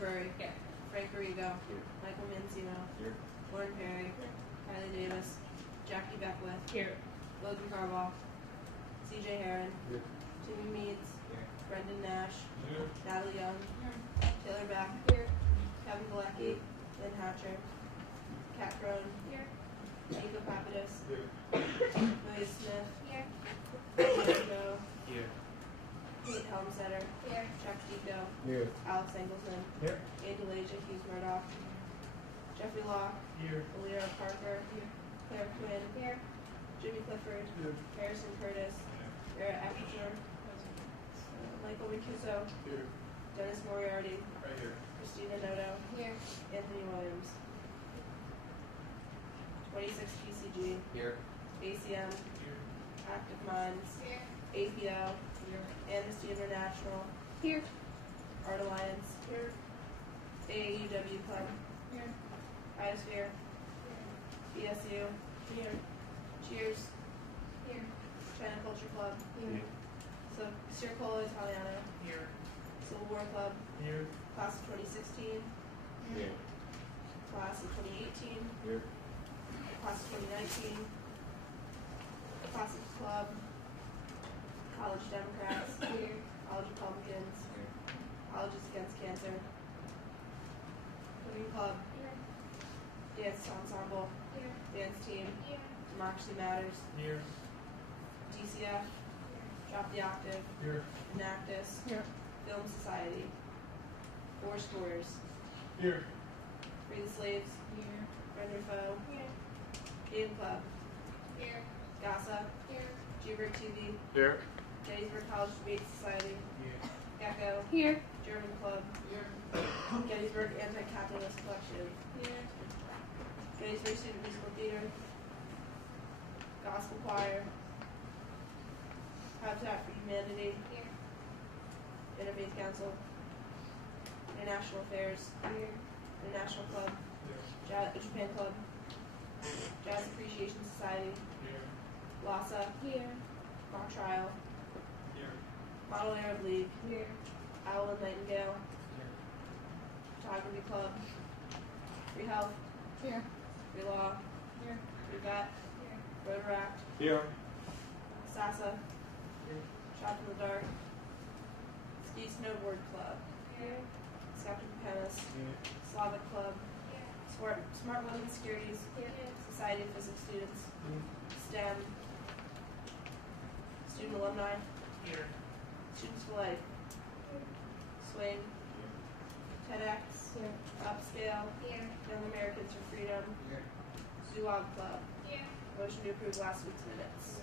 Burry. Here. Frank Arrigo. Here. Michael Mancino. Here. Lauren Perry. Here. Kylie Davis. Jackie Beckwith. Here. Logan Carball. CJ Heron. Here. Timmy Meads. Here. Brendan Nash. Here. Natalie Young. Here. Taylor Beck. Here. Kevin Galecki. Lynn Hatcher. Kat Crone. Here. Nico Papadis. Here. Amelia Smith. Here. Joe. Here. Kate Helmstetter. Here. Chuck Chico. Here. Alex Engleson. Here. Angelasia Hughes Murdoch. Jeffrey Locke. Here. Alira Parker. Claire Quinn. Here. Jimmy Clifford. Here. Harrison Curtis. Vera Eppinger. Michael Ricuso. Here. Dennis Moriarty. Right here. Christina Noto. Here. Anthony Williams. 26 PCG. Here. ACM. Here. Active Minds. Here. APO. Here. Amnesty International. Here. Art Alliance. Here. AAUW Club. Here. Biosphere. BSU. Here. Cheers. Here. China Culture Club. Here. So Circolo Italiano. Here. Civil War Club. Here. Class of 2016. Here. Class of 2018. Here. Class of 2019. Class of Club. College Democrats. Here. College Republicans. Here. Colleges Against Cancer. Women Club. Here. Dance Ensemble. Here. Dance Team. Here. Democracy Matters. Here. DCF. Drop the Octave. Here. Enactus. Here. Film Society. Forced Wars. Here. Free the Slaves. Here. Render Foe. Here. Game Club. Here. GASA. Here. Gettysburg TV. Here. Gettysburg College Debate Society. Here. Gecko. Here. German Club. Here. Gettysburg Anti-Capitalist Collective. Here. Gettysburg Student Musical Theater. Gospel Choir. Habitat for Humanity. Here. Interfaith Council. International Affairs. Here. International Club. Japan Club. Jazz Appreciation Society. Here. LASA. Here. Mock Trial. Here. Model Arab League. Here. Owl and Nightingale. Here. Photography Club. Free Health. Here. Free Law. Here. Free Vet. Here. Rotaract. Here. SASA. Here. Shot in the Dark. Ski Snowboard Club. Here. Skeptic Penis. Here. Slavic Club. Here. Smart Women Securities. Here. Society of Physics Students. STEM. Student Alumni. Here. Students for Life. Swing. TEDx. Here. Upscale. Here. Young Americans for Freedom. Here. Zoog Club. Here. Motion to approve last week's minutes.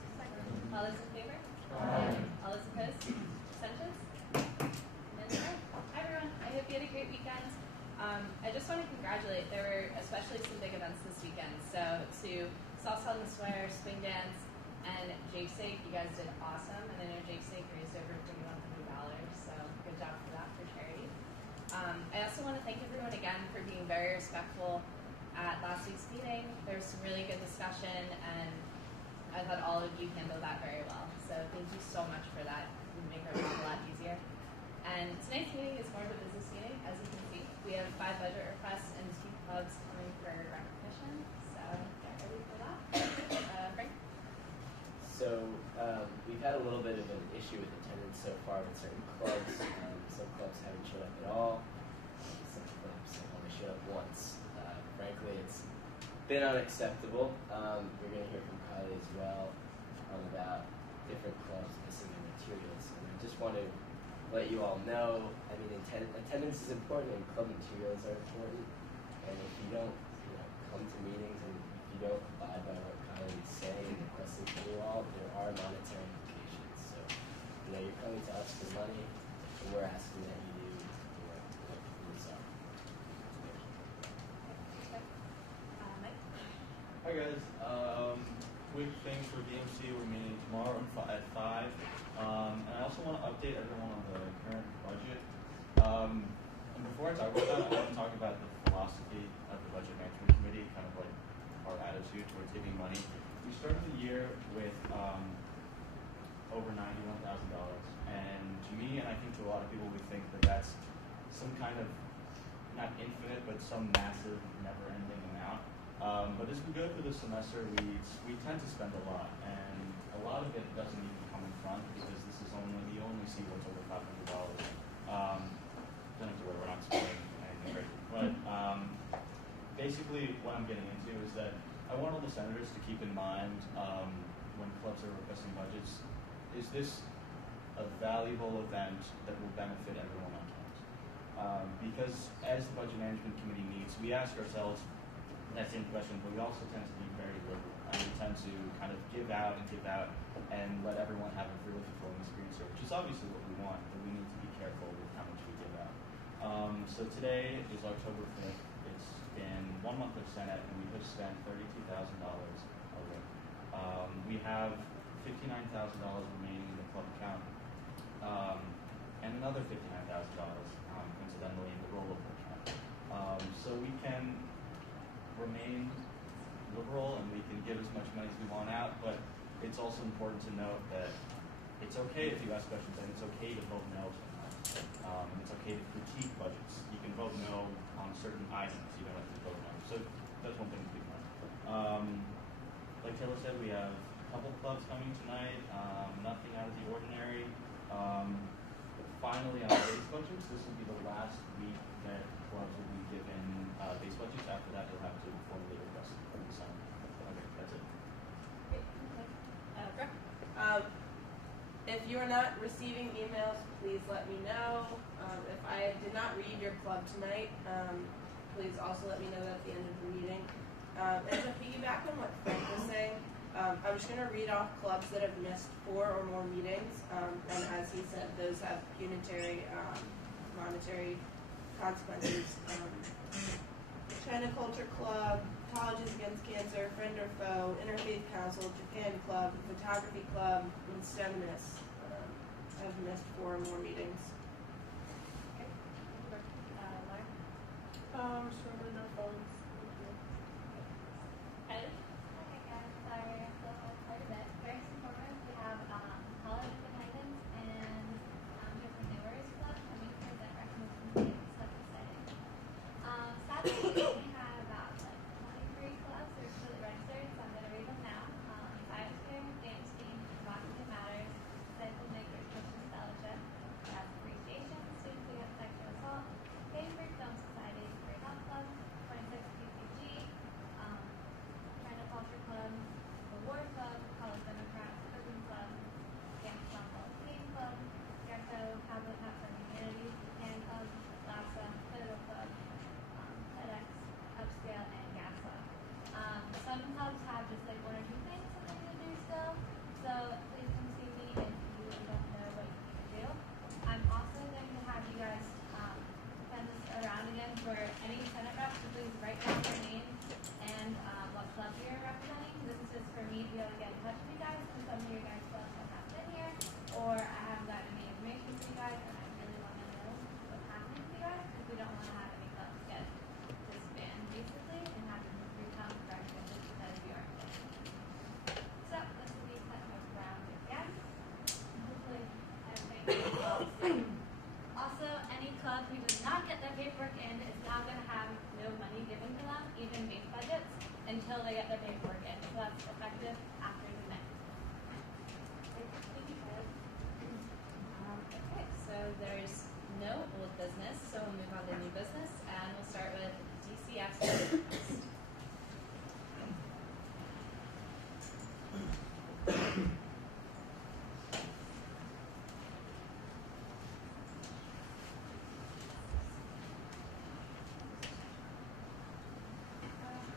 All those in favor? Aye. All those opposed? Abstentions? Hi everyone. I hope you had a great weekend. I just want to congratulate. There were especially some big events this weekend. So to Salsa on the Square, Swing Dance, and Jake Sake, you guys did awesome. And I know Jake Sake raised over $3100. So good job for that for charity. I also want to thank everyone again for being very respectful at last week's meeting. There was some really good discussion, and I thought all of you handled that very well. So thank you so much for that. It would make our job a lot easier. And tonight's meeting is more of a business meeting, as you can see. We have 5 budget requests and 2 clubs coming for recognition. So get ready for that. Frank? So we've had a little bit of an issue with attendance so far with certain clubs. Some clubs haven't showed up at all. Some clubs have only showed up once. Frankly, it's been unacceptable. We're going to hear from Kylie as well about different clubs missing their materials. And I just want to let you all know, I mean, attendance is important and club materials are important. And if you don't come to meetings and if you don't abide by what Kylie is saying and requesting from you all, there are monetary implications. So, you're coming to us for money, and we're asking that you do what the rules are. Mike? Hi guys, quick thing for BMC, we're meeting tomorrow at 5. And I also want to update everyone on the current budget. And before I talk about that, I want to talk about the philosophy of the Budget Management Committee, kind of like our attitude towards giving money. We started the year with over $91,000. And to me, and I think to a lot of people, we think that that's some kind of not infinite, but some massive, never-ending amount. But as we go through the semester, we tend to spend a lot, and a lot of it doesn't even come in front because this is you only see what's over $500. Don't have to worry, we're not spending anything crazy. But basically, what I'm getting into is that I want all the senators to keep in mind when clubs are requesting budgets, is this a valuable event that will benefit everyone on campus? Because as the Budget Management Committee meets, we ask ourselves that same question, but we also tend to be very liberal. And we tend to kind of give out and let everyone have a really fulfilling experience here, which is obviously what we want, but we need to be careful with how much we give out. So today is October 5th. It's been 1 month of Senate, and we have spent $32,000 over. We have $59,000 remaining in the club account, and another $59,000 coincidentally in the rollover account. So we can remain liberal and we can give as much money as we want out, but it's also important to note that it's okay if you ask questions and it's okay to vote no sometimes. It's okay to critique budgets. You can vote no on certain items. You don't have to vote no. So that's one thing to keep in mind. Like Taylor said, we have a couple clubs coming tonight. Nothing out of the ordinary. Finally, on base budgets, this will be the last week that clubs will be given base budgets. After that, they'll have to formally request it from the Senate. Okay, that's it. Great. Okay. Brooke? If you are not receiving emails, please let me know. If I did not read your club tonight, please also let me know that at the end of the meeting. And to piggyback on what Frank was saying, I'm just going to read off clubs that have missed 4 or more meetings. And as he said, those have pecuniary, monetary consequences. China Culture Club, Colleges Against Cancer, Friend or Foe, Interfaith Council, Japan Club, Photography Club, and STEMness have missed 4 or more meetings. Okay. Laura? Struggling no phones. Ed? Okay guys, sorry, I still have quite a bit. First and foremost, we have College Independence and Entrepreneurs Club coming to present recommendations. That's exciting. Sadly, we only have about 23 clubs that are completely registered, so I'm going to read them now. Science Fair, Dance Team, Democracy Matters, Cycle Makers Christian Fellowship, Appreciation, Students Against Sexual Assault, Gettysburg Film Society, Free Health Club, 26 PCG, China Culture Club, the War Club, College Democrats, Urban Club, Yankee Softball Team Club, Ghetto, Habitat for Humanity, Japan Club, LASA, Pivotal Club, FedEx, Upscale, and GASA. Some clubs have just like 1 or 2 things that they need to do still, so please come see me if you don't know what you need to do. I'm also going to have you guys send this around again for any Senate reps to please write down their names and what club you're representing. This is just for me to be able to get in touch with you guys, because some of your guys' clubs have not been here, or I haven't gotten any information from you guys, and I really want to know what's happening with you guys, because we don't want to have any clubs get disbanded, basically, and have to become corrected just because you aren't there. So, this will be sent around again. Hopefully, everything is all safe. Also, any club who does not get their paperwork in is now going to have no money given to them, even base budgets, until they get their paperwork in. So that's effective after tonight. Thank you, Ed. Okay, so there's no old business, so we'll move on to new business, and we'll start with DCS request.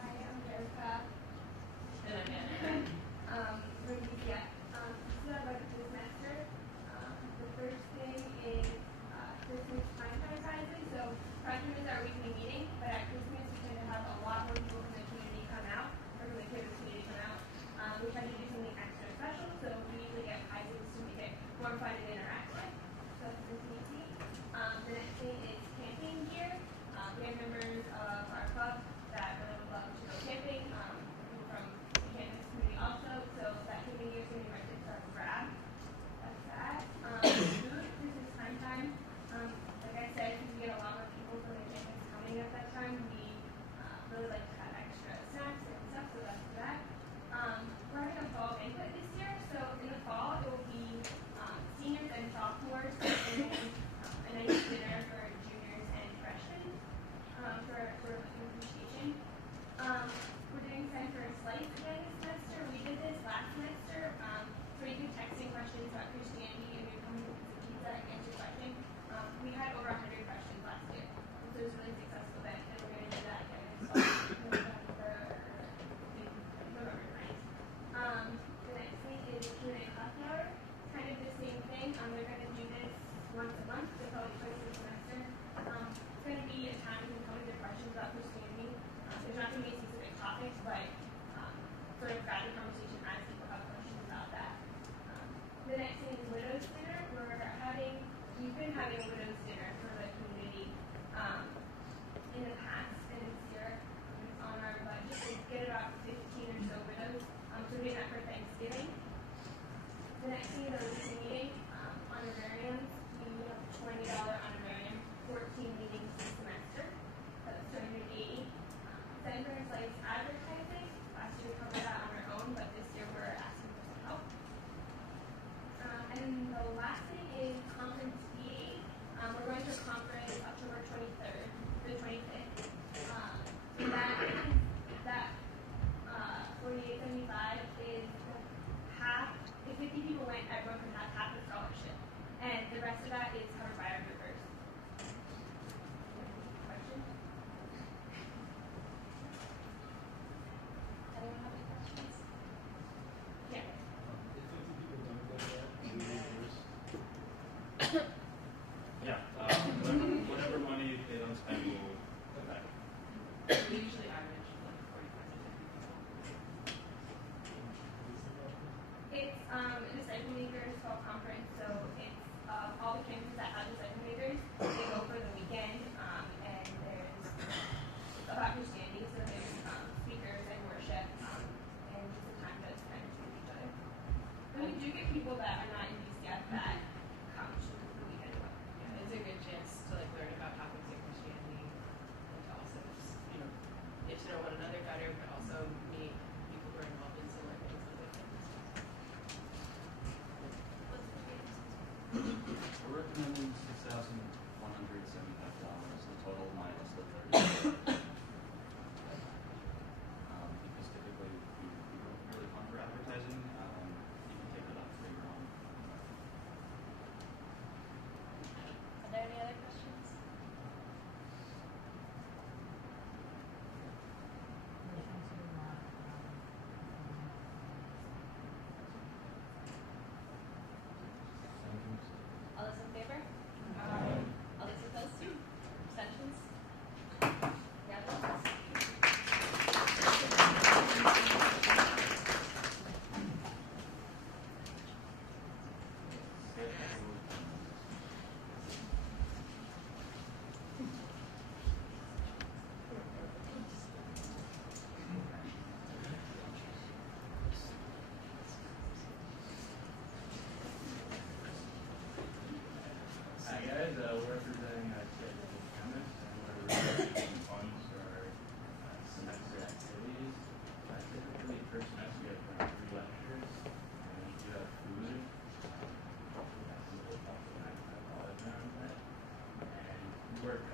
Hi, I'm Erica. From DCF. So I'd like to do this master the conference October 23rd through 25th. That 4875 is half. If 50 people went, everyone could have half the scholarship, and the rest of that is covered by our members. Questions? Anyone have any questions? Yeah. If 50 people don't go to that, we reimburse. Yeah, whatever money they don't spend will come back. We usually average like 45 to 50 people. It's a disciple makers fall conference, so it's all the campuses that have disciple makers. They go for the weekend, and there's about Christianity, so there's speakers and worship, and just a time to kind of see each other. And we do get people that are not in DCF that come to the weekend as well. Yeah, it's a good chance to like learn about topics of Christianity and to also just, get to know one another better, but also meet people who are involved in similar things like this. We're recommending $6,175, the total minus the 30. Because typically we don't really fund for advertising. You can take it up later on. Are there any other questions? All those in favor? All those opposed? Abstentions? Unanimous? Hi guys, we're representing Gettysburg Chemist, and we're raising funds for our semester activities. Typically, first semester we have around 3 lectures, and we do have food. We have some little cost of $95 around that. And we work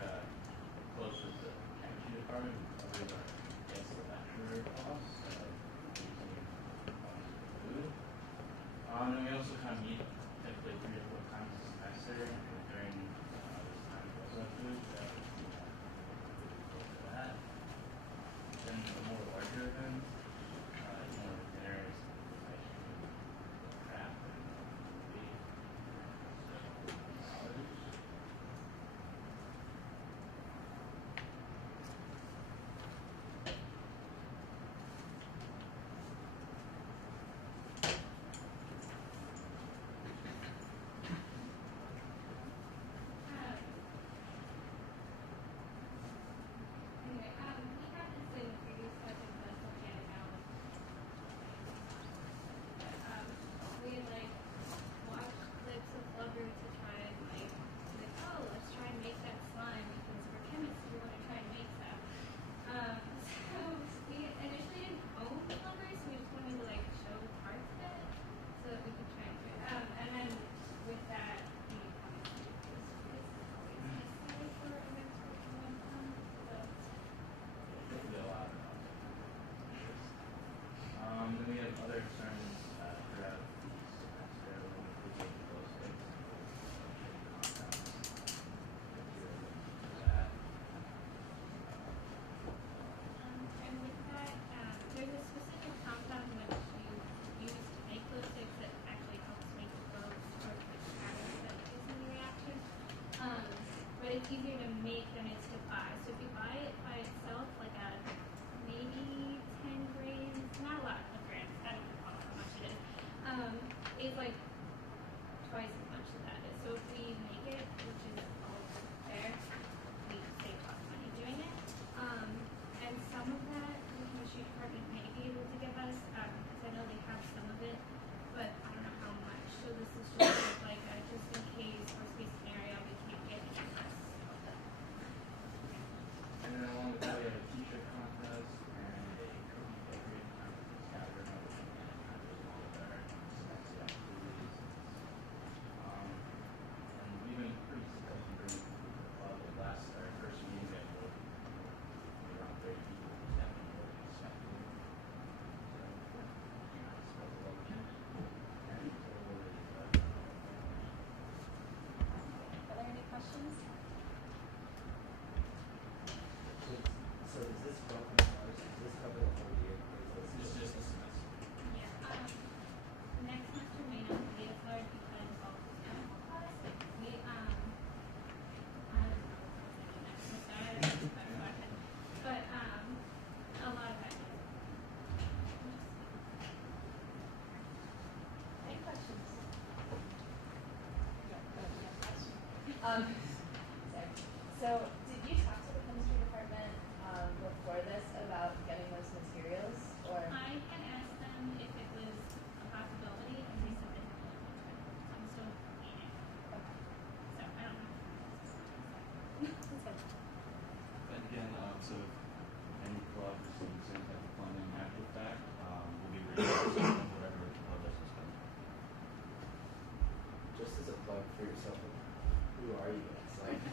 close with the chemistry department, who covers our guest lecturer costs, using funds for food. And we also kind of meet typically 3 to 4 times a semester, and during this time we also have food, so we have food for that. Then the more larger events, dinners, ice cream, craft, and movie. So, college. it's easier to make than it is to buy. So if you buy it by itself, like at maybe 10 grams, not a lot of grams, I don't recall how much it is, it's like twice as much as that is. So if we make it, which is all fair, we save a lot of money doing it. And some of that the chemistry department may be able to give us, because I know they have some of it, but I don't know how much. So this is just like a just in case worst case scenario we can't get any less of that. Sorry. So, did you talk to the chemistry department before this about getting those materials, or? I had asked them if it was a possibility, and they said they were going to. I'm still in it. Okay. So I don't know. And again, so if any club receives any type of funding after the fact, we'll be reimbursing whatever the club doesn't spend. Just as a plug for yourself, who are you guys? Like, I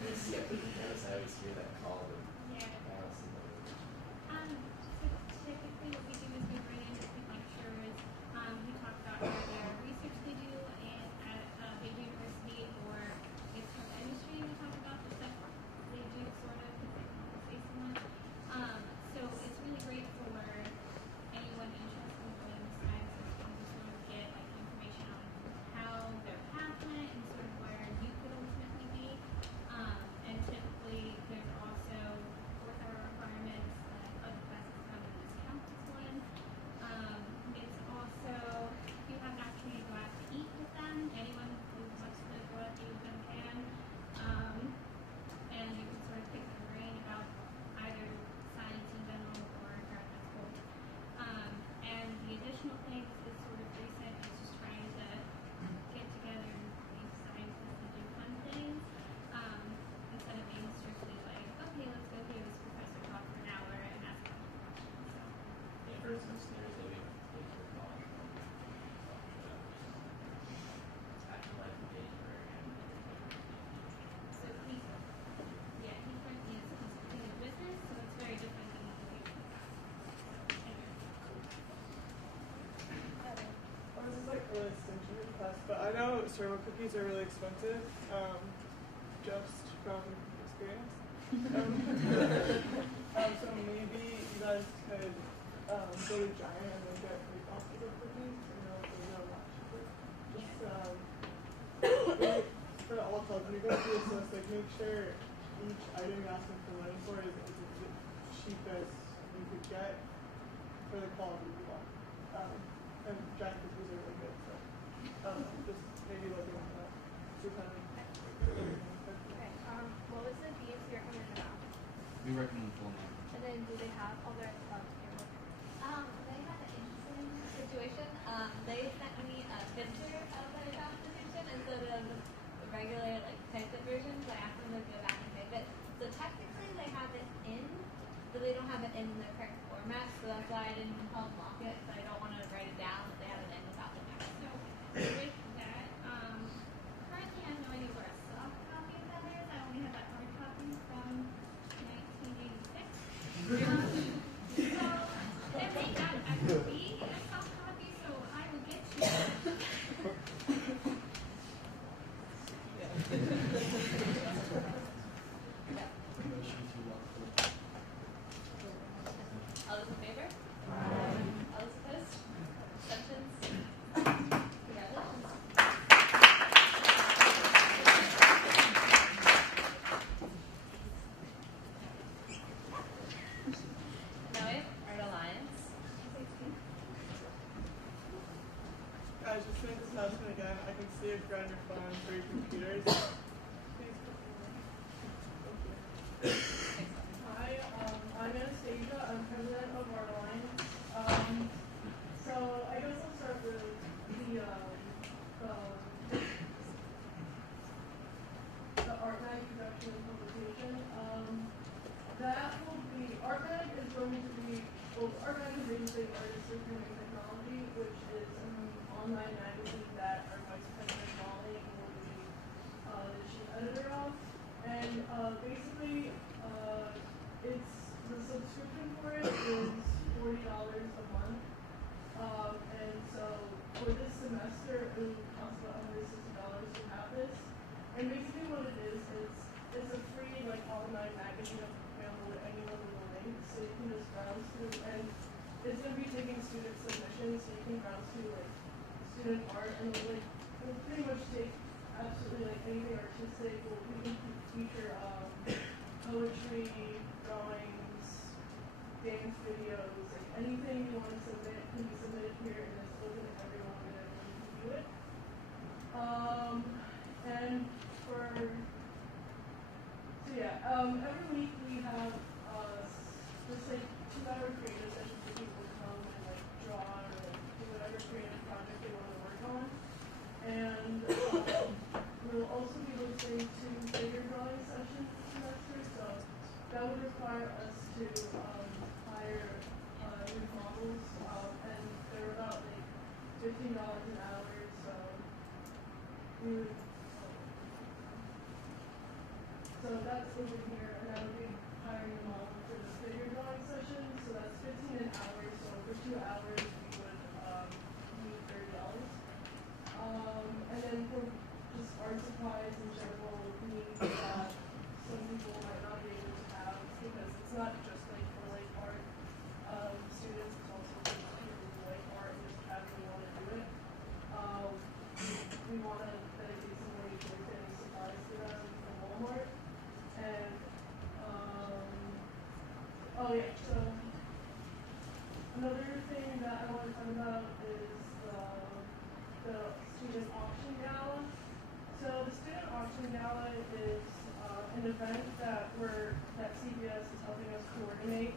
always hear that call and Yeah. Alice and So typically what we do is we bring in different lecturers. We talk about their research they do at big university, or if it's from industry, we talk about the stuff they do sort of facing that. So it's really great for anyone interested in doing sciences to sort of get like information on how their path went and sort of where you could ultimately be. And typically there's also 4th-hour requirements, other classes come in this campus one. It's also, you have the opportunity to go out to eat with them. Anyone who wants to go out to eat with them can. And you can sort of pick their brain about either science in general or graduate school. And the additional things is sort of recent, is just trying to get together these scientists to do fun things. Instead of being strictly like, okay, let's go hear this professor talk for an hour and ask them questions. So Yeah, for instance, there's a paper called After Life in Gettysburg and So he currently is consulting in business, so it's very different than what we do. So anyway. This is like really extension class, but I know cereal cookies are really expensive, just from experience. So maybe you guys could go to Giant and then get 3 boxes of cookies, and they'll a lot cheaper. Just for all clubs, when you go through this list, like make sure each item you're asking for money for is the cheapest you could get for the quality you want. And Giant cookies are really good, so just maybe look into that. Okay. What was the fees you're coming about? we recommend full name. And then do they have all their clubs here? They had an interesting situation. They sent me a picture of their job description instead of the regular like typed up versions. I asked them to go back and type it. So technically they have it in, but they don't have it in the correct format. So that's why I didn't help mock it. So I don't want to write it down that they have it in without the text. So with that, currently I have no idea where a soft copy of that is. I only have that hard copy from 1986. So there may not actually be a soft copy, so I will get you. Motion to lock the All those in favor? All those opposed? Abstentions? Congratulations. Now we have Art Alliance. Guys, just make this announcement again. I can see if you're on your phones or your computers. Please put them in. Thank you. Hi, I'm Anastasia. I'm president of Art Alliance. So I guess I'll start with the Art Mag production and publication. That will be, Art Mag is going to be, well, Art Mag is basically Artists Recruiting Technology, which is an online magazine that our vice president Molly will be the chief editor of. And basically, it's the subscription for it is $40 a month. And so for this semester, it would cost about $160 to have this. And basically, what it is it's a free like online magazine available to anyone with a link, so you can just browse through. And it's going to be taking student submissions, so you can browse through like student art, and we'll pretty much take absolutely like anything artistic. We can feature poetry, drawings, dance videos, like anything you want to submit can be submitted here, and it's open to everyone and everyone can view it. And for Every week we have this like 2-hour creative session for people to come and like draw or like do whatever creative project they want to work on. And we'll also be listening to figure drawing sessions this semester, so that would require us to hire new models, and they're about like $15 an hour, so we would. So that's over here, and I would be hiring a model for the figure drawing session, so that's $15 an hour, so for 2 hours we would need $30. And then for just art supplies in general, needs that some people might not be able to have, because it's not just like for like art students, it's also for people who like art and just casually want to do it. We want to dedicate some money to getting supplies for them from Walmart. And oh yeah, so another thing that I want to talk about is the student auction gala. So the student auction gala is an event that CBS is helping us coordinate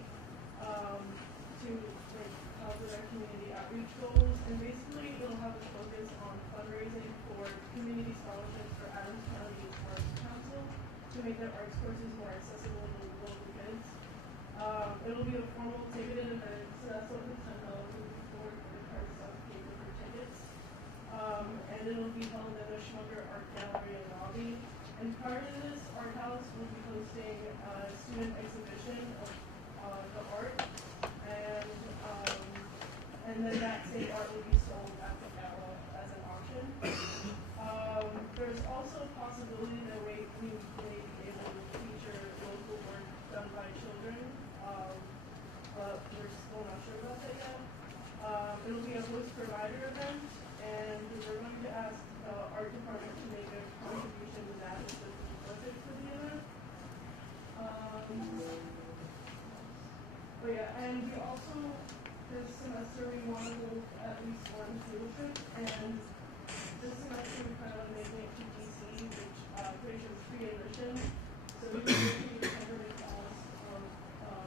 to like help with our community outreach goals, and basically it'll have us focus on fundraising for community scholarships for Adams County Arts Council to make their arts courses more accessible to local kids. It'll be a formal ticketed event, so that's over $10 moving forward for the card stuff paper for tickets. And it'll be held in the Schmucker Art Gallery and Lobby. And prior to this, Art House will be hosting a student exhibition of the art, and then that same art will be sold at the gala as an auction. There's also a possibility that we may be able to feature local work done by children, but we're still not sure about that yet. It'll be a host provider event, and we're going to ask the art department to make a contribution to that with the budget for the event. But yeah, and we also, this semester, we want to hold at least one field trip, and this semester we plan on making it to DC, which pretty sure is free admission, so we can basically cover the cost of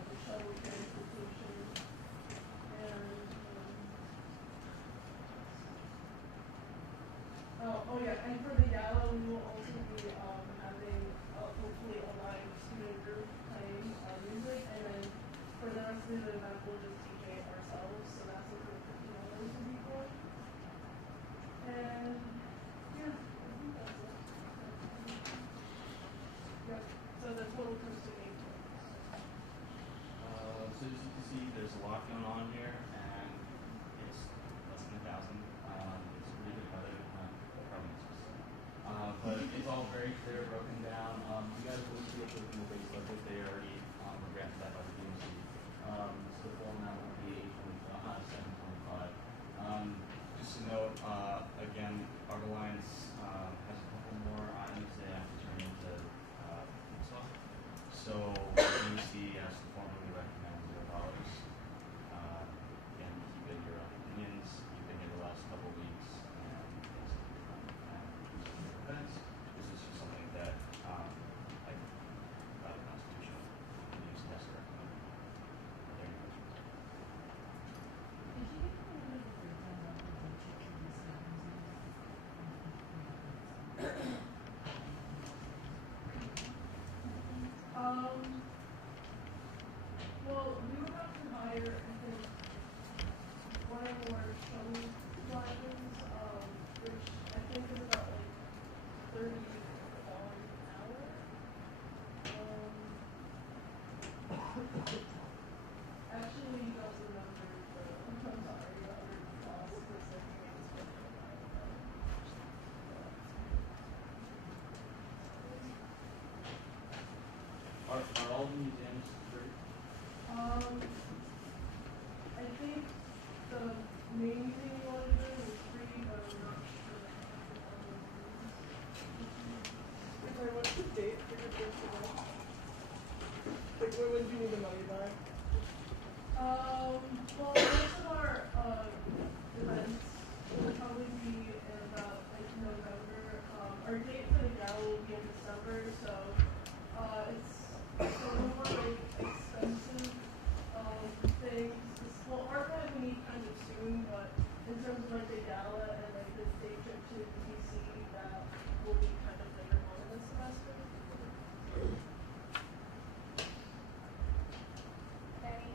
the shuttle transportation, and oh yeah, and for the gala we will also be having hopefully a live student group playing music, and then for the rest of the event we'll just DJ ourselves, so that's what the $15 will be for. And yeah, I think that's it. Yep. So the total comes to 8. So as you can see, there's a lot going on here, and it's less than 1,000. It's pretty good weather, probably but it's all very clear, broken down. You guys will see it within the base budget. They already were granted that by the DMC. So the full amount will be $725. Just to note, again, Art Alliance has a couple more items they have to turn into stuff. So DMC has to formally recommend $0. Again, keep in your own opinions. You've been here the last couple of weeks, and events. This is just something that, like, the Constitution, the DMC has to recommend. Are there any questions? Did you get a little bit of a breakdown of the budget for this well, we would have to hire, I think, one or more shuttle drivers, which I think is about like $30 an hour. Actually, you don't remember I'm sorry, the other costs, because I think it's Are all the museums free? I think the main thing you want to do is free, but I'm not sure. Sorry, what's the date for your first event? Like, when do you need the money by? Well, most of our events will probably be in about like November. Our date for the gala will be in December, so it's birthday gala and like this day trip to DC that will be kind of later on in the semester. Very.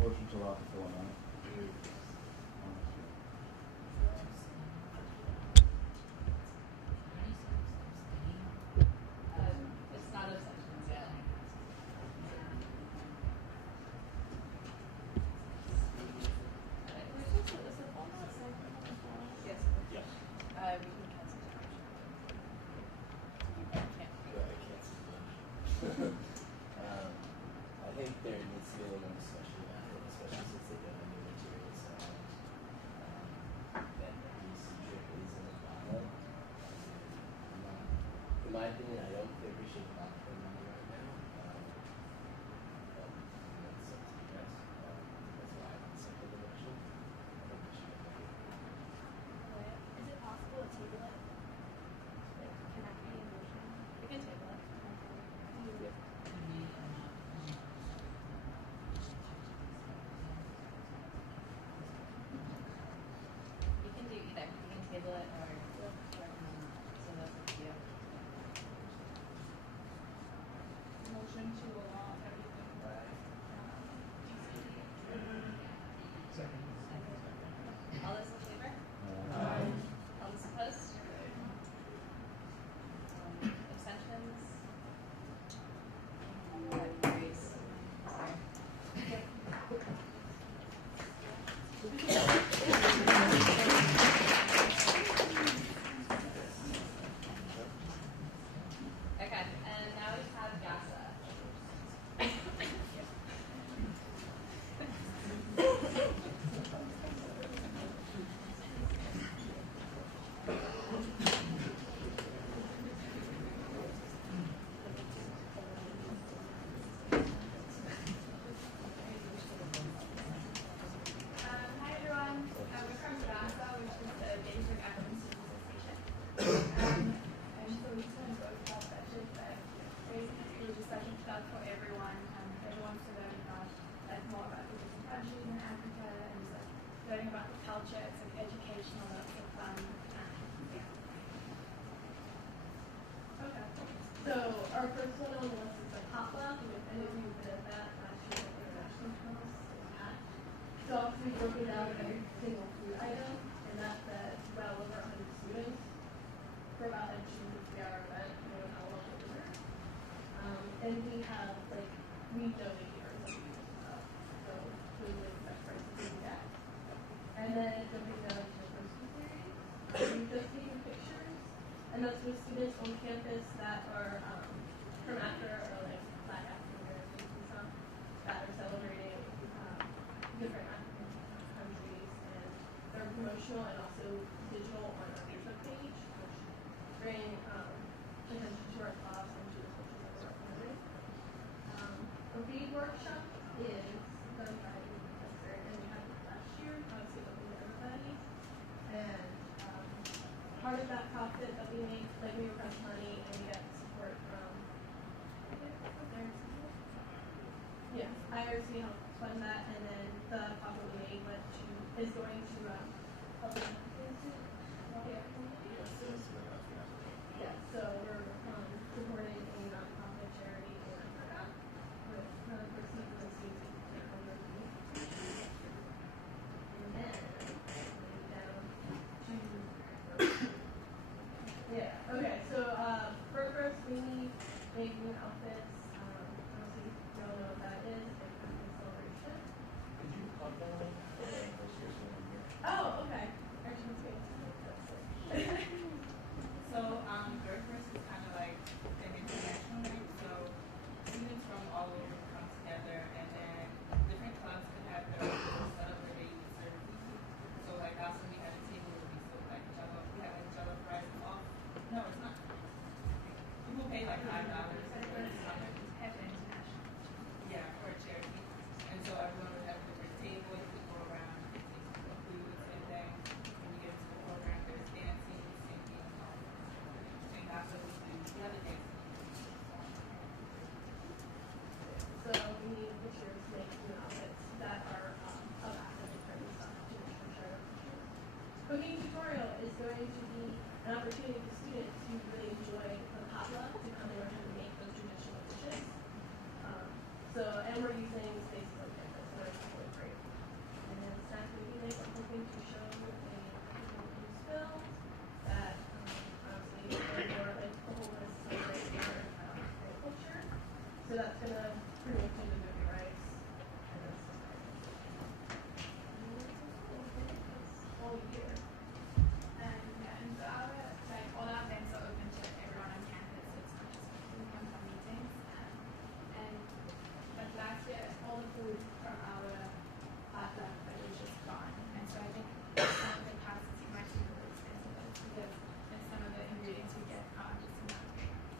Motion to allow the full amount. It's not abstentions yet. Yes. Yes. We can cancel the motion. You can't. I think there needs to be a little more discussion about it, especially since they don't have new materials that DC trip is in the file. In my opinion, I don't think we should lock the money right now. But that's up to you guys. That's why I accepted the motion. I think we should go ahead. Is it possible to table it? Can I be a motion? We can table it. You can do either. You can table it or so that's up to you. Motion to allow everything but Second. All those in favor? All those opposed? Abstentions? That carries. Sorry. Okay, and now we have GASA. Hi everyone, we're from GASA, which is the Gettysburg Academic Association. And so we just want to go about budget, but basically it was just budget stuff for everyone. Everyone wants to learn about like more about the different countries in Africa and just like learning about the culture. It's like educational, lots of fun. Yeah. Okay. So our first one on the list is the potluck, and if any of you did that last year at the international conference, so obviously we broke it down in every single food item, and that fed well over 100 students for about a 2-3 hour event, how long it was. And we have we donate our stuff, so food is the best price you can get. And then jumping down to the first two series, we've just taken pictures, and that's with students on campus that are from after or Black African Americans and stuff that are celebrating different African countries, and they're promotional and also digital on our Facebook page, which bring attention to our class and to the cultures that we're representing. The read workshop is done by the professor, and we had it last year, obviously open to everybody. And part of that profit that we make, we request money and we get support from yes, IRC helped fund that, and then the profit we made is going to public institute. Yeah, so we're supporting a nonprofit charity in Africa with proceeds of and then down to yeah. Okay, so first we make new outfits. Obviously, you all know what that is. It's a celebration. Could you pop that on? Oh, okay. Actually, it's good. So, Bird First is kind of like an international night, so students from all over come together, and then different clubs can have their own setup where they serve food. So, like last time we had a table where we served like jollof, we had like jollof rice off. No, it's not. People pay like $5. Yeah, for a charity. And so everyone would have a different table, you could go around, taste the food, and then when you get into the program, there's dancing, singing, and that's what we do. The other day. So we need pictures to make new outfits that are of academic and stuff to make sure. an opportunity for students who really enjoy the potluck to come and learn how to make those traditional dishes. And we're using spaces on campus, so it's really great. And then snack evening, I'm hoping to show a spill that obviously is more like a whole list of celebrate our culture. So that's gonna pretty much do the movie rights. And then all year. And so all our events are open to everyone on campus. It's not just people who come from meetings. But last year, all the food from our potluck was just gone. And so I think some of the costs might be really expensive because some of the ingredients we get are just not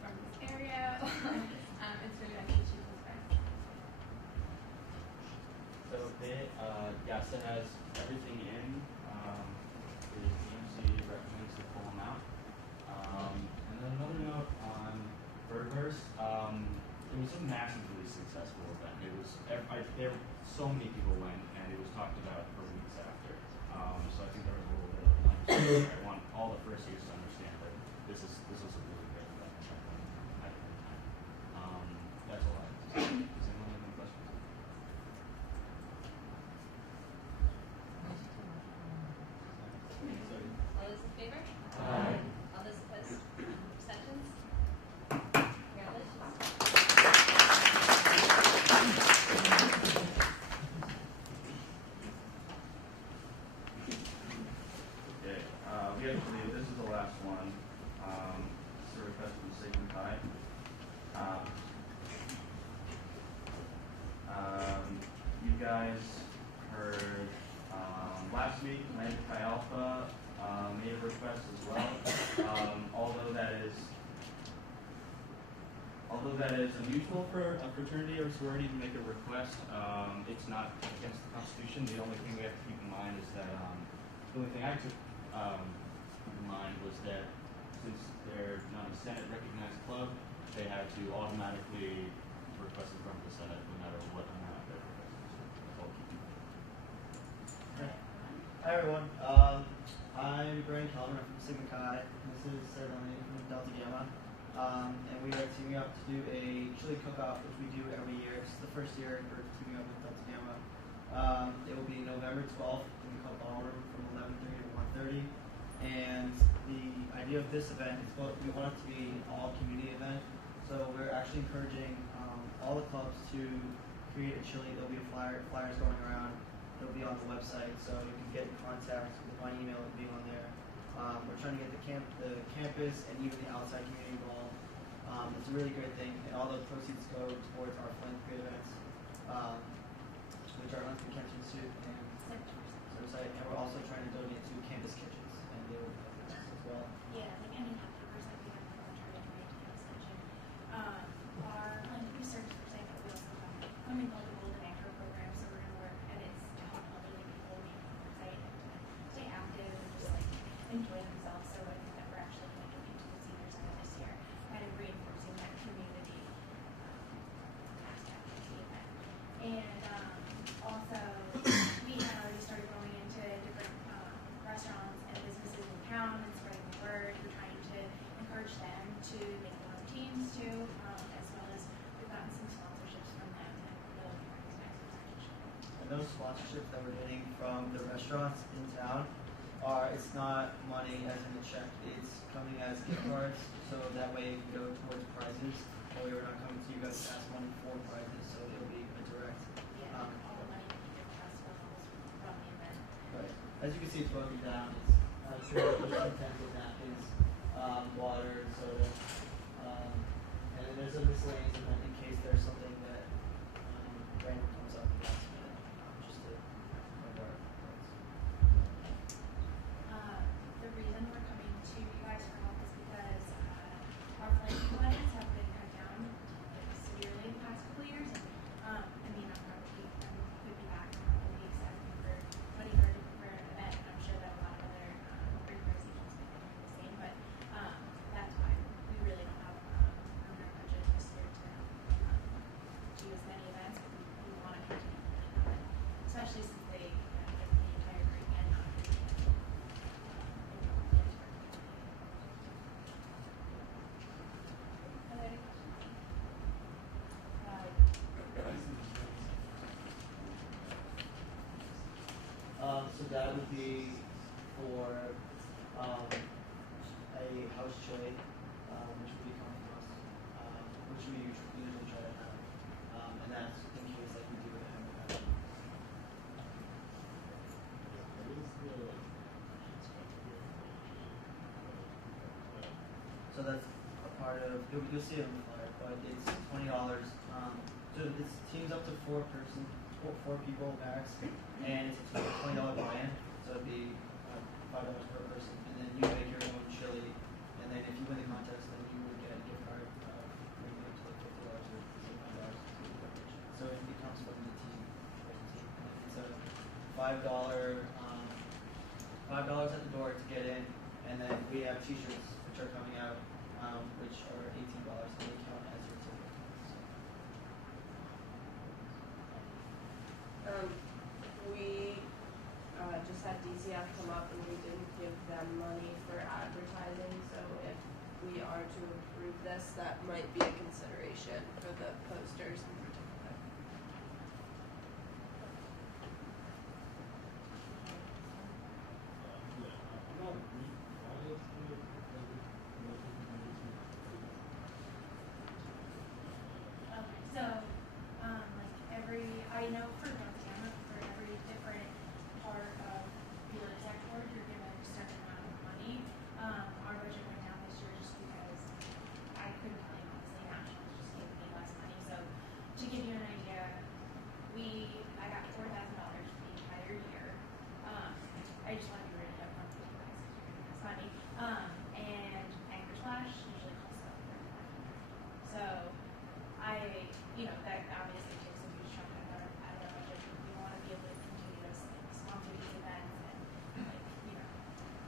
from this area. It's really like the cheapest price. So YASA has everything in. The DMC recommends to pull them out. And then another note on burglars. It was a massively successful event. It was so many people went, and it was talked about for weeks after. So I think there was a little bit of I want all the first years to understand that this was a really great event. That's all I have to say. Does anyone have any questions? All those in favor? Aye. All those opposed? Abstentions? Congratulations. Okay, this is the last one. It's a request from Sigmund Chi. You guys heard last week, Lambda Chi Alpha made a request as well. Although that is unusual for a fraternity or sorority to make a request, it's not against the Constitution. The only thing we have to keep in mind is that the only thing I took in mind was that since they're not a Senate recognized club, they had to automatically request it from the Senate no matter what amount they're requesting. That's all keep in mind. Hi everyone. I'm Brian Kelvin from Sigma Chi. This is Sarah Delaney from Delta Gamma. And we are teaming up to do a chili cook-off, which we do every year. It's the first year we're teaming up with Delta Gamma. It will be November 12th in the Club Ballroom from 11:30 to 1:30. And the idea of this event is we want it to be an all-community event. So we're actually encouraging all the clubs to create a chili. There'll be flyers going around. It'll be on the website, so you can get in contact with my email. It'll be on there. We're trying to get the campus and even the outside community involved. It's a really great thing, and all those proceeds go towards our philanthropy events, which are Huntman Cancer Institute and website. And we're also trying to donate to campus kitchens, and they will help us as well. Yeah, like any leftovers that we have from our charity to campus kitchen. Our research for saying that we also have something called the Golden Anchor program, so we're going to work and it's to help elderly people be excited and stay active and just like enjoy themselves. So I think that we're actually looking into the senior center this year, kind of reinforcing that community aspect of the event. And also, we had already started going into different restaurants and businesses in town and spreading the word. We're trying to encourage them to make their own teams too, as well as we've gotten some sponsorships from them and really recognize their And those sponsorships that we're getting from the restaurants in town it's not money as in a check. It's coming as gift cards, so that way it can go towards prizes. That way we're not coming to you guys to ask money for prizes, so it'll be a direct. all the money that you give trust funds from the event. Right. As you can see, it's broken down. It's utensils, napkins, water, soda, and then there's a miscellaneous event in case there's something that random comes up last minute, just to point out. The reason we're coming to you guys for help is because our philanthropy budgets have been cut down severely in the past couple of years. And we'll be back in a couple of weeks asking for money for an event. And I'm sure that a lot of other organizations have been doing the same, but that's why So that would be for a house chili, which would be coming from us, which we usually try to have, and that's in case like we do a hammer patch. So that's a part of. You'll see it on the flyer, but it's $20. So it teams up to four people max, and it's a $20 buy-in. So it'd be $5 per person, and then you make your own chili. And then if you win the contest, then you would get a gift card maybe up to like $50 or $75. So it comes from the team. And it's a $5 at the door to get in, and then we have T-shirts which are coming out, which are $18, and they count as your ticket. We just had DCF come up and we didn't give them money for advertising, so if we are to approve this, that might be a consideration for the posters in particular. Okay, so, like I know for Montana, for every different part of your tech board, you're given a certain amount of money. Our budget right now this year, just because I couldn't tell you honestly, National just gave me less money. So to give you an idea, I got $4,000 for the entire year. I just want to be ready to upfront with you guys because you're giving us money. And Anchor Slash usually costs about $35. So that obviously takes a huge chunk out of our budget. We want to be able to continue to sponsor these events and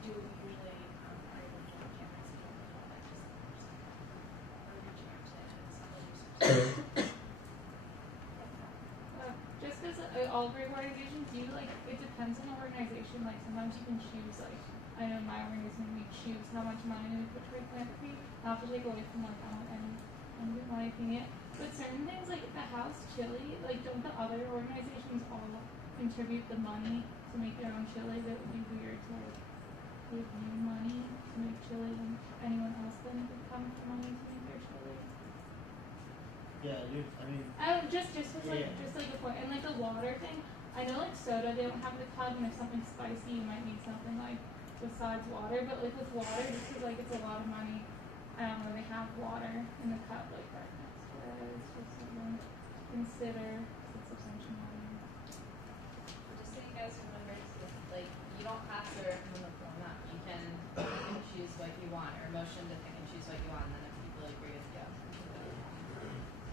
do what we usually are able to do on campus and all that just we're reaching out to some of the Just because all great organizations do, it depends on the organization. Like, sometimes you can choose, I know my organization, we choose how much money we put toward philanthropy, not to take away from, and liking it. But certain things, like the house chili, don't the other organizations all contribute the money to make their own chili? That would be weird to, give you money to make chili when anyone else then would come for money to make their chili. Yeah, Just a point. And the water thing, I know soda, they don't have the cup, and if something's spicy, you might need something besides water. But with water, just because it's a lot of money, I don't really have water in the cup right next to it. It's just something to consider. It's substantial money. Just so you guys remember, you don't have to recommend the format. You can pick and choose what you want, or motion to pick and choose what you want, and then if people agree with you.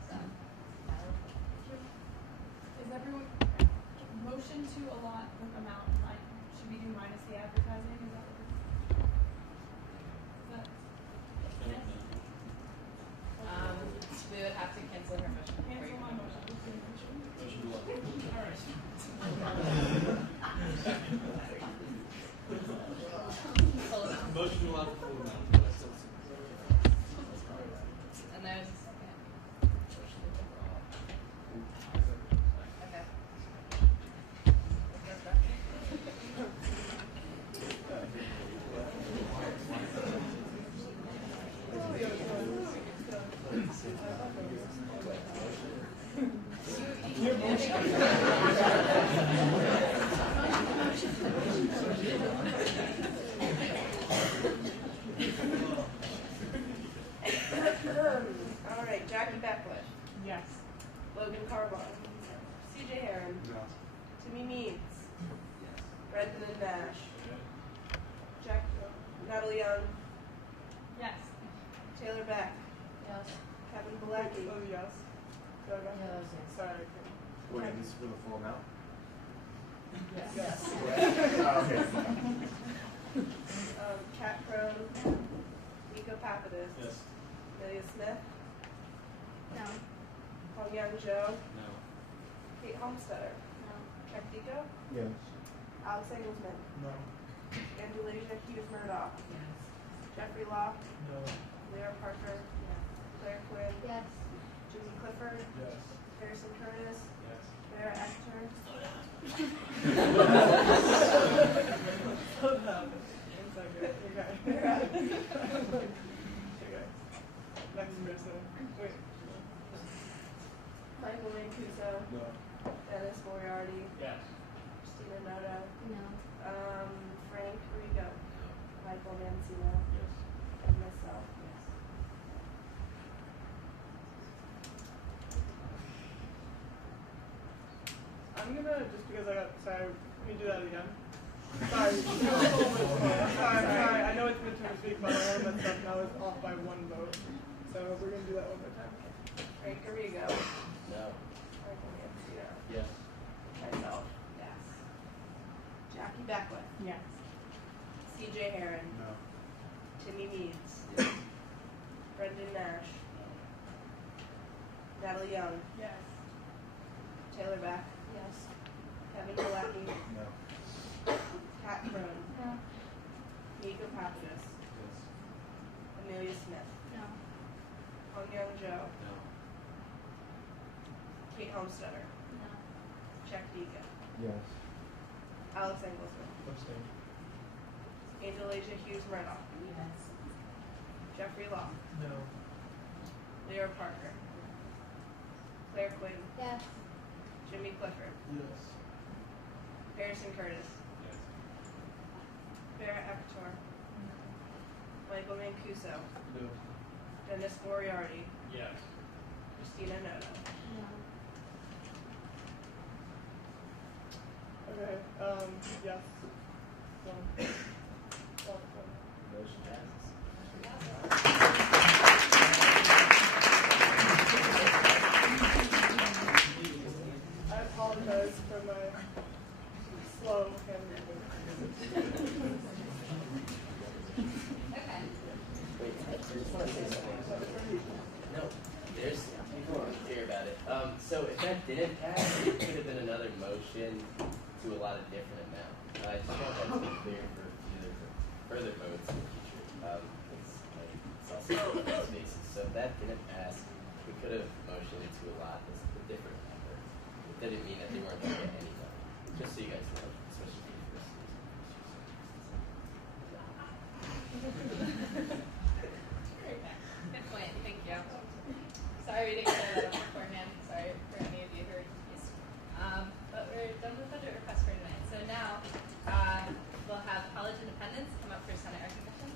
So, Is everyone motion to allot the amount? Should we do minus the advertising? Is that what yes? We would have to cancel her motion. Cancel my motion. Motion to what? All right. Motion to allow the full amount. And there's a second. Okay. All right, Jackie Beckwith, Yes. Logan Carbone, CJ Heron, Timmy Meads, Brendan and Nash, Natalie Young, Yes. Taylor Beck, Yes. Kevin Balecki, Oh, yes. Sorry. Wait, this is for the full amount? Yes. Oh, okay. Kat Crone, Nico Papadis, Yes. Lydia Smith, No. Hong Young Jo, No. Kate Homestetter, No. Chuck Dico, Yes. Alex Engelsman, No. Angelasia Hughes Murdoch, Jeffrey Locke, No. Lyra Parker, Claire Quinn, Yes. Julie Clifford, Yes. Harrison Curtis, Yes. Sarah Ector, Next person. Wait. Michael Mancuso. No. Dennis Moriarty. Yes. Christina Noto. No. Frank Rigo. Michael Mancino. Yes. And myself. Yes. I'm gonna, just because I got, sorry, let me do that again. Sorry, sorry, I know it's midterm speak, but I want to mess up now. It's off by 1 vote. So we're gonna do that one more time. Frank Rigo. No. Michael Mancino. Yes. Myself. Yes. Jackie Beckwith. Yes. CJ Heron. No. Timmy Meads. Brendan Nash. Natalie Young. Yes. Taylor Beck. Yes. Kevin Galecki. No. Kat Crone. No. Nico Pappas. Yes. Amelia Smith. No. Hong Young Jo. No. Kate Homestetter. No. Chuck Deacon. Yes. Alex Englesman. Abstain. Angel Asia Hughes Murdoch. Yes. Jeffrey Locke. No. Leo Parker. Claire Quinn. Yes. Jimmy Clifford. Yes. Harrison Curtis. Yes. Farrah Ekator. Michael Mancuso. No. Dennis Moriarty. Yes. Christina Noto. No. Okay, yes. One. Motion passes. I apologize for my slow handwriting. Okay. Wait, I just want to say something. No, there's people aren't clear about it. So if that didn't pass, it could have been another motion to a lot of different amount. I just want that to be clear for further votes in the future. It's also spaces. So if that didn't pass, we could have motioned to a lot that's a different number. It didn't mean that they weren't going to get any vote. Just so you guys know, especially for the first Good point. Thank you. Sorry we didn't get that up beforehand. Sorry for any of you who are confused. But we're done with budget requests for tonight. So now we'll have college independence come up for Senate recognition.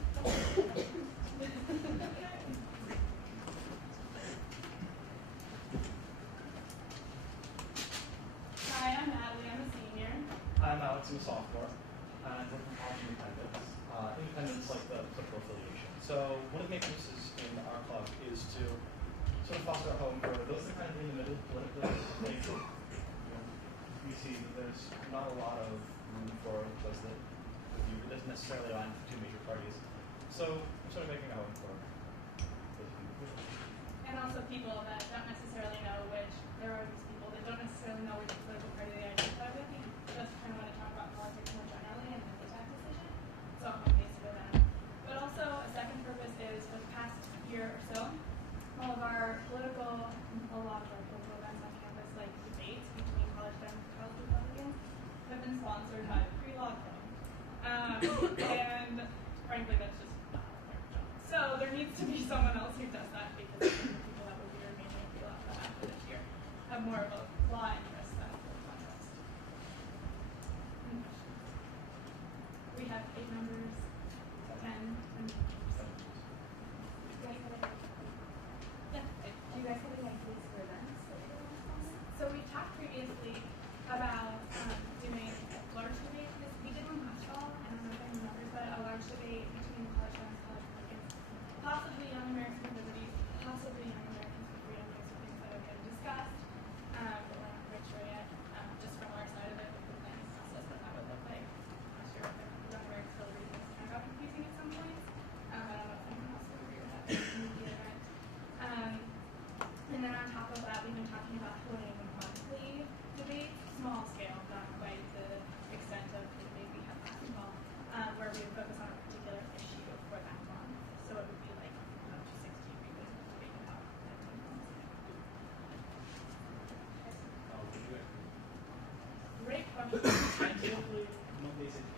Hi, I'm Natalie. I'm a senior. I'm Alex, I'm a sophomore, and we're from College Independence. Independence is like the political affiliation. So one of the main purposes in our club is to sort of foster a home for those that are kind of in the middle politically. Like, we see that there's not a lot of room for those that it doesn't necessarily align with two major parties. So we're sort of making a home for those people. And also people that don't necessarily know which, there are these people that don't necessarily know which political party they identify with. You just kind of want to talk about politics more generally and make a tax decision. So I'm amazed for them. But also a second purpose is for the past year or so, a lot of our political events on campus, like debates between college Democrats and college Republicans, have been sponsored by the pre-law club. And frankly, that's just not their job. So there needs to be someone else who does that because the people that will be remaining at pre-law club after this year have more of a law interest than a political interest. We have 8 members, 10, and 7. Yeah. Do you guys have any ideas for events that you want to sponsor? So we talked previously about doing a large debate. We did one last fall. I don't know if anyone remembers, but a large debate between the college and college Republicans, possibly Young Americans with Liberties, possibly Young Americans with Freedom. Those are things that have been discussed. Mondays at 8.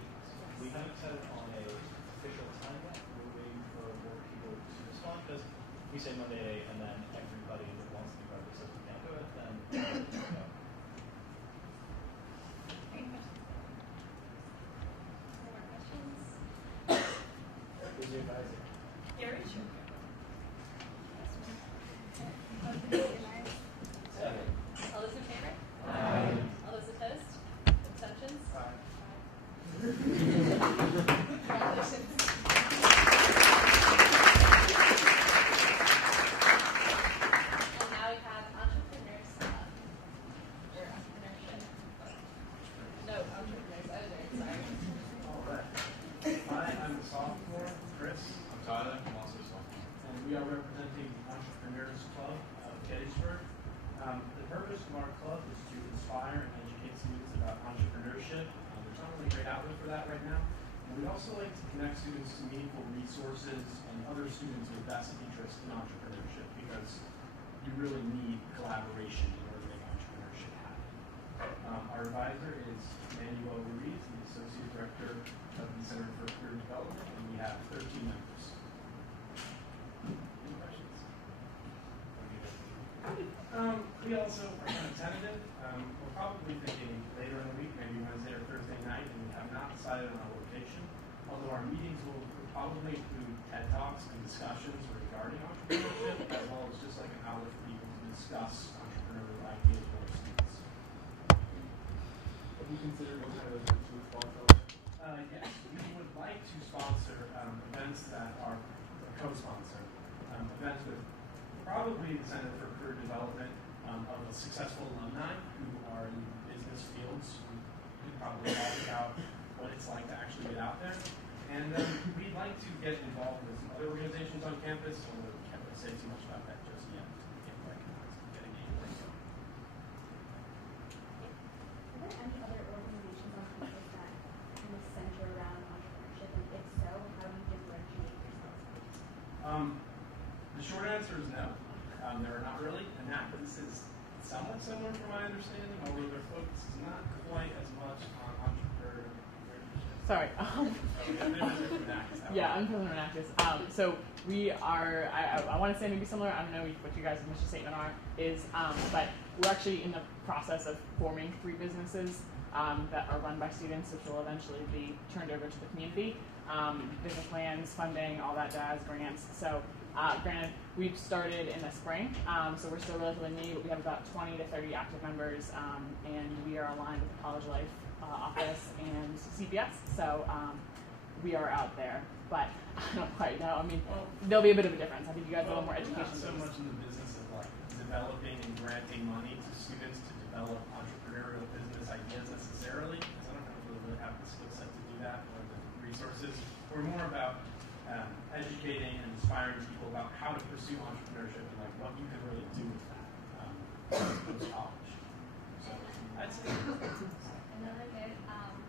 We haven't set it on a official time yet. We're waiting for more people to respond because we say Monday at 8 and then everybody that wants to be part of it says we can't do it, then no. Who's your advisor? Gary? Sure. Second. All those in favor? Aye. All those opposed? Abstentions? Aye. Congratulations. And now we have Entrepreneurs Club. Or Entrepreneurship. No, Entrepreneurs. I was right, sorry. All right. Hi, I'm a sophomore. Chris. I'm Tyler. I'm also a sophomore. And we are representing the Entrepreneurs Club of Gettysburg. The purpose of our club is to inspire and educate students about entrepreneurship. There's not really a great outlet for that right now. And we'd also like to connect students to meaningful resources and other students with vested interest in entrepreneurship because you really need collaboration in order to make entrepreneurship happen. Our advisor is Manuel Ruiz, the Associate Director of the Center for Career Development, and we have 13 members. Any questions? We also are kind of tentative. We're probably thinking later in the week, maybe Wednesday or Thursday night, and we have not decided on our location. Although our meetings will probably include TED Talks and discussions regarding entrepreneurship, as well as just like an outlet for people to discuss entrepreneurial ideas with our students. Have you considered what kind of events you would sponsor? Yes, we would like to sponsor events that are co-sponsor events with probably the Center for Career Development of successful alumni who are in business fields who could probably talk about what it's like to actually get out there. And we'd like to get involved with some other organizations on campus, although we can't really say too much about that just yet. We can't recognize and get a game going. Are there any other organizations on campus that kind of center around entrepreneurship? And if so, how do you differentiate yourselves? The short answer is no. There are not really. Annapolis is somewhat similar from my understanding, although their focus is not quite as much on entrepreneurship. Sorry. Yeah, I'm from Annapolis. So we are, I want to say maybe similar, I don't know what you guys' mission statement is, but we're actually in the process of forming 3 businesses that are run by students, which will eventually be turned over to the community. Business plans, funding, all that jazz, grants. So granted, we've started in the spring, so we're still relatively new, but we have about 20 to 30 active members, and we are aligned with the College Life office and CPS, so we are out there, but I don't quite know. I mean, there'll be a bit of a difference. I think you guys are a little more education. Not so much in the business of like developing and granting money to students to develop entrepreneurial business ideas necessarily, because I don't know if we really have the skill set to do that or the resources. We're more about educating and inspiring people about how to pursue entrepreneurship and like what you can really do with that post-college. So I'd say Another good,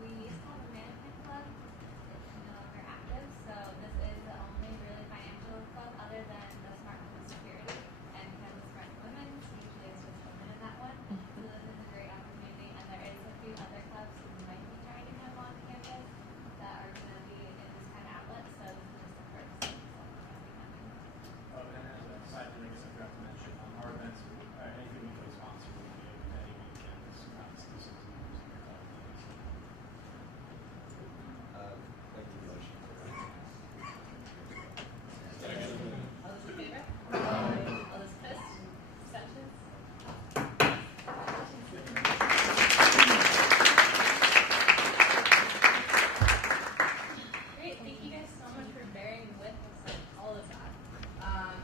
we used to have a management club. It's no longer active, so this is the only really financial club other than the Smart Women Security. And because it's Smart Women, usually it's just women in that one. So this is a great opportunity, and there is a few other clubs who might be trying to come on campus that are going to be in this kind of outlet. So this is just the first step. and as a side thing, I guess I forgot to mention, our events, anything we co-sponsor will be open to any campus, not exclusive to members of your club. Like the motion. All those in favor? All those opposed? Abstentions? Great, thank you guys so much for bearing with us and all of that.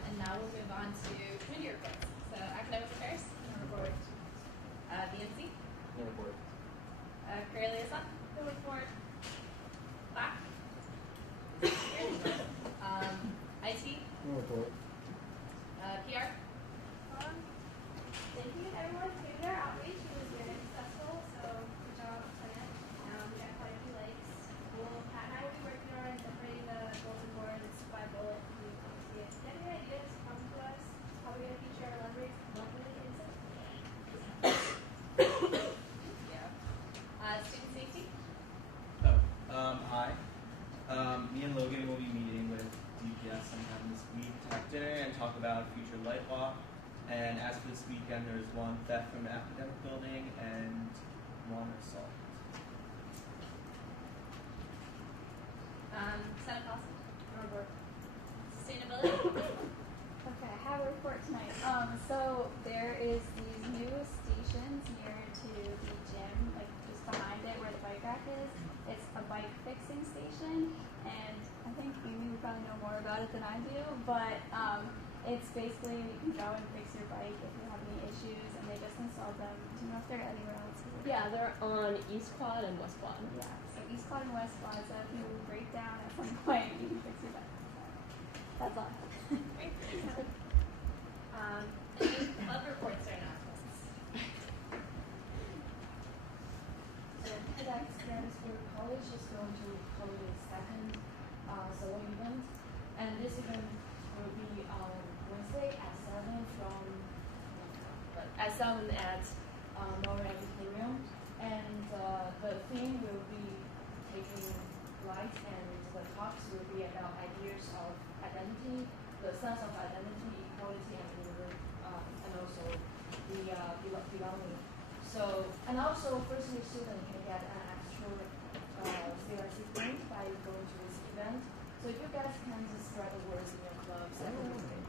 And now we'll move on to committee reports. So academic affairs, no report. BNC, No report. career liaison, no report. Clap. IT, No report. PR. Thank you everyone for doing our outreach. It was very successful, so good job plan. We got quite a few likes. Pat and I will be working on separating the bulletin boards by bullet. You can see it. If you have any ideas, come to us. How we're going to feature our libraries monthly basis. Yeah. Student safety. Oh, talk about future light law. And as for this weekend, there's one theft from an academic building and one assault. Senate policy. Sustainability. Okay, I have a report tonight. So there is these new stations near to the gym, like just behind it where the bike rack is. It's a bike fixing station, and I think Amy would probably know more about it than I do, but it's basically you can go and fix your bike if you have any issues, and they just installed them. Do you know if they're anywhere else? Yeah, they're on East Quad and West Quad. Yeah, so East Quad and West Quad, so if you break down at some point, you can fix your bike. That's all. Great. Any club reports or announcements? So Gettysburg College is going to hold its second solo event, and this event will be on Wednesday at 7 from at Murray Auditorium, and the theme will be taking flight, and the talks will be about ideas of identity, the sense of identity, equality, and also the belonging. So, and also first year students can get an extra CRC point by going to this event. So if you guys can just spread the words in your clubs, that would be great.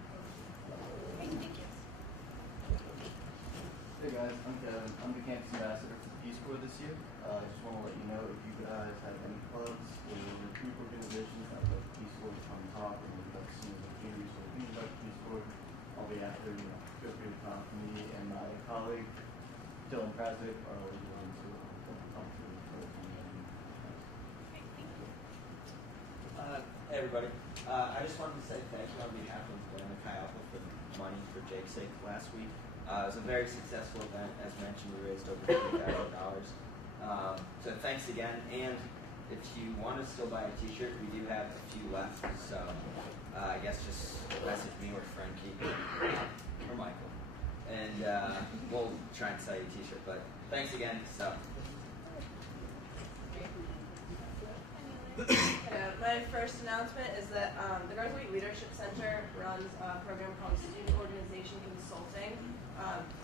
Great, thank you. Hey guys, I'm Kevin. I'm the campus ambassador for the Peace Corps this year. I just want to let you know if you guys have any clubs or group organizations that would like the Peace Corps to come and talk, and would like to see some opportunities or things about the Peace Corps, I'll be after, feel free to talk to me and my colleague, Dylan Prasik, are always willing to talk to you for Hey everybody. I just wanted to say thank you on behalf of Glenn and Kyle for the money for Jake's sake last week. It was a very successful event. As mentioned, we raised over $50,000. So thanks again. And if you want to still buy a t-shirt, we do have a few left. So I guess just message me or Frankie or Michael. And we'll try and sell you a t-shirt. But thanks again. So. My first announcement is that the Garthwaite Leadership Center runs a program called Student Organization Consulting,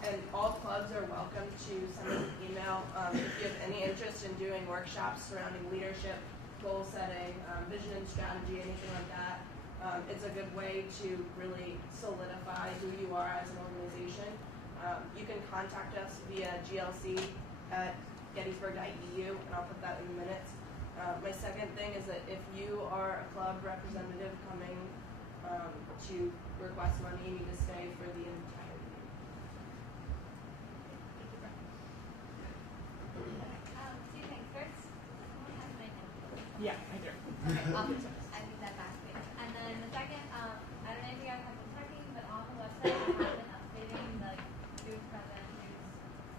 and all clubs are welcome to send us an email if you have any interest in doing workshops surrounding leadership, goal setting, vision and strategy, anything like that. It's a good way to really solidify who you are as an organization. You can contact us via glc@gettysburg.edu, and I'll put that in the minutes. My second thing is that if you are a club representative coming to request money, you need to stay for the entire meeting. Two things. First, someone has my name. Yeah, I do. Okay, awesome. I think that back page. And then the second, I don't know if you guys have been checking, but on the website we have been updating the who's president, who's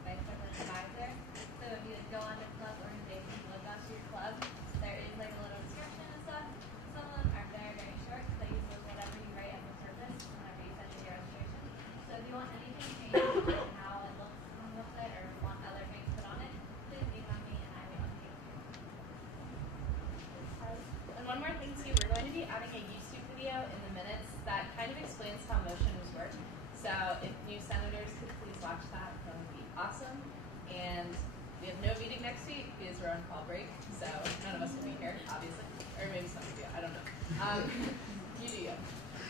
vice president, advisor. So if you go on to club organization, look up your club, there is like a little description and stuff. Some of them are very, very short, so you use whatever you write as a purpose whenever you send in your registration. So if you want anything changed in how it looks on the website or want other things put on it, please email me and I will update you. And one more thing too, we're going to be adding a YouTube video in the minutes that kind of explains how motions work. So if new senators could please watch that, that would be awesome. And we have no meeting next week because we're on fall break, so none of us will be here, obviously. Or maybe some of you, I don't know. You do you.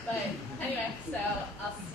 But anyway, so I'll see